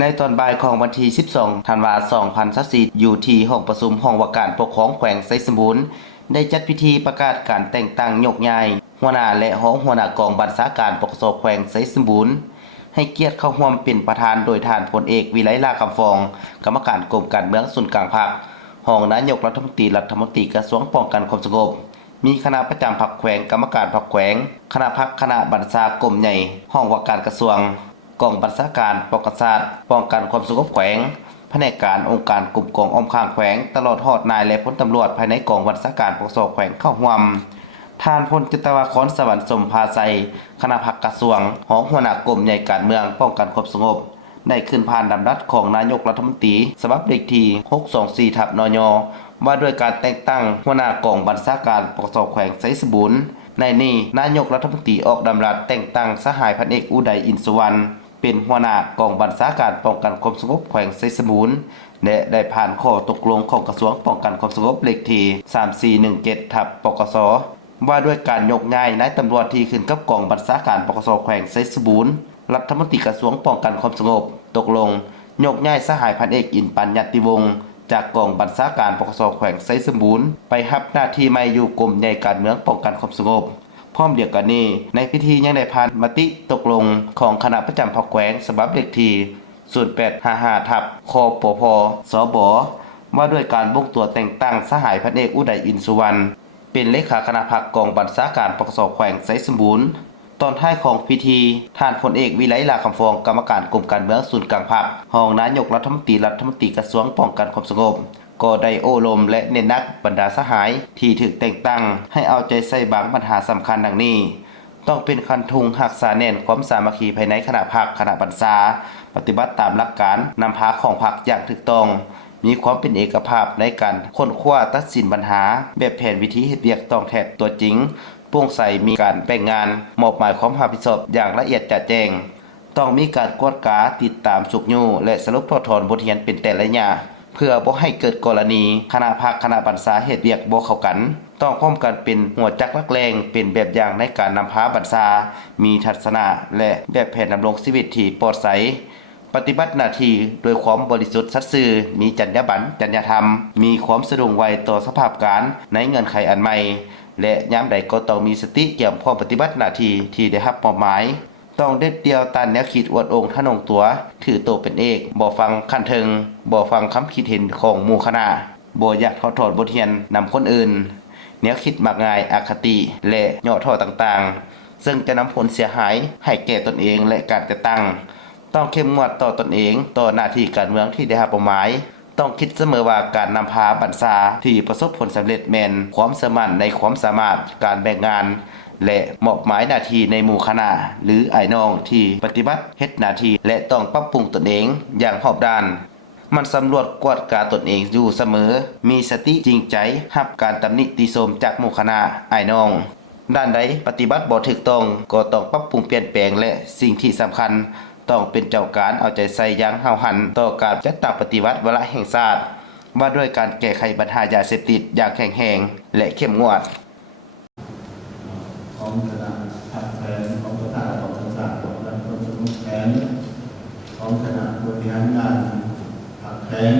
ในตอนบ่ายของวันที่ 12 ธันวาคม 2024 อยู่ที่ห้องประชุมห้องว่าการปกครองแขวงไซสมบูรณ์ได้จัดพิธีประกาศการแต่งตั้งยกย้ายหัวหน้าและรองหัวหน้ากองบัญชาการปกครองแขวงไซสมบูรณ์ให้เกียรติเข้าร่วมเป็นประธานโดยท่านพลเอกวิไลลาคำฟองกรรมการกรมการเมืองส่วนกลางภาครองนายกรัฐมนตรีกระทรวงป้องกันความสงบมีคณะประจำพรรคแขวงกรรมการพรรคแขวงคณะพักคณะบัญชากรมใหญ่ห้องว่าการกระทรวงกองบัญชาการปกศาสตร์ป้องกันความสงบแขวงแผนกการองค์การกลุ่มกองอ้อมข้างแขวงตลอดฮอดนายและพลตำรวจภายในกองบัญชาการปกครองแขวงเข้าร่วมท่านพลจิตวาครสวรรค์สมภาไซคณะพักกระทรวงหองหัวหน้ากรมใหญ่การเมืองป้องกันความสงบได้ขึ้นผ่านดำรัสของนายกรัฐมนตรีฉบับเลขที่624/นยว่าด้วยการแต่งตั้งหัวหน้ากองบัญชาการปกครองแขวงไซสมบูรณ์ในนี้นายกรัฐมนตรีออกดำรัสแต่งตั้งสหายพันเอกอุดัยอินสุวรรณเป็นหัวหน้ากองบัญชาการป้องกันความสงบแขวงไซสมบูรณ์และได้ผ่านข้อตกลงของกระทรวงป้องกันความสงบเลขที่3417/ปกสว่าด้วยการยกย้ายนายตำรวจที่ขึ้นกับกองบัญชาการปกครองแขวงไซสมบูรณ์รัฐมนตรีกระทรวงป้องกันความสงบตกลงยกย้ายสหายพันเอกอินปัญญติวงศ์จากกองบัญชาการปกครองแขวงไซสมบูรณ์ไปรับหน้าที่ใหม่อยู่กรมใหญ่การเมืองป้องกันความสงบพร้อมเดียวกันนี้ในพิธียังได้ผ่านมติตกลงของคณะประจำพรรคแขวงฉบับเลขที่0855คปพสบว่าด้วยการบ่งตัวแต่งตั้งสหายพันเอกอุดัยอินสุวรรณเป็นเลขาคณะพรรคกองบัญชาการปกครองแขวงไซสมบูรณ์ตอนท้ายของพิธีท่านพลเอกวิไลลาคำฟองกรรมการกรมการเมืองส่วนกลางภาครองนายกรัฐมนตรีกระทรวงป้องกันความสงบก็ได้โอ้ลมและเน้นนักบรรดาสหายที่ถูกแต่งตั้งให้เอาใจใส่บางปัญหาสำคัญดังนี้ต้องเป็นคันทุงหักษาแน่นความสามัคคีภายในคณะพรรคคณะบัญชาปฏิบัติตามหลักการนำพาของพรรคอย่างถูกต้องมีความเป็นเอกภาพในการค้นคว้าตัดสินปัญหาแบบแผนวิธีเฮ็ดเวียกต้องแทบตัวจริงโปร่งใสมีการแบ่งงานมอบหมายความรับผิดชอบอย่างละเอียดแจ้งต้องมีการกวดกาติดตามสุกยู่และสรุปทดถอนบทเรียนเป็นแต่ละอย่างเพื่อบ่ให้เกิดกรณีคณะพรรคคณะบัญชาเฮ็ดเวียกบ่เข้ากันต้องพร้อมกันเป็นหัวจักหลักแรงเป็นแบบอย่างในการนำพาบัญชามีทัศนะและแบบแผนดำรงชีวิตที่ปลอดใสปฏิบัติหน้าที่โดยความบริสุทธิ์สัตย์ซื่อมีจรรยาบรรณจรรยธรรมมีความสะดวกไวต่อสภาพการในเงื่อนไขอันใหม่และยามใดก็ต้องมีสติเกี่ยวพร้อมปฏิบัติหน้าที่ที่ได้รับมอบหมายต้องเด็ดเดียวตันแนวคิดอวดองค์ทะนงตัวถือโตเป็นเอกบ่ฟังคันเทิงบ่ฟังคำคิดเห็นของหมู่คณะบ่อยากถอดบทเรียนนำคนอื่นแนวคิดมักง่ายอคติและย่อท้อต่างๆซึ่งจะนำผลเสียหายให้แก่ตนเองและการจัดตั้งต้องเข้มงวดต่อตนเองต่อหน้าที่การเมืองที่ได้รับมอบหมายต้องคิดเสมอว่าการนำพาบัญชาที่ประสบผลสำเร็จแม่นความเชื่อมั่นในความสามารถการแบ่งงานและมอบหมายหน้าที่ในหมู่คณะหรืออ้ายน้องที่ปฏิบัติเฮ็ดหน้าที่และต้องปรับปรุงตนเองอย่างรอบด้านมันสำรวจกวดกาตนเองอยู่เสมอมีสติจริงใจรับการตำหนิติชมจากหมู่คณะอ้ายน้องด้านใดปฏิบัติบ่ถูกต้องก็ต้องปรับปรุงเปลี่ยนแปลงและสิ่งที่สำคัญต้องเป็นเจ้าการเอาใจใส่อย่างห้าวหันต่อการจัดตั้งปฏิวัติวาระแห่งชาติว่าด้วยการแก้ไขปัญหายาเสพติดอย่างแข็งแรงและเข้มงวดของคณะพรรคแขวงของประธานของประธานของรัฐมนตรีแขวงของคณะบริหารงานพรรคแขวง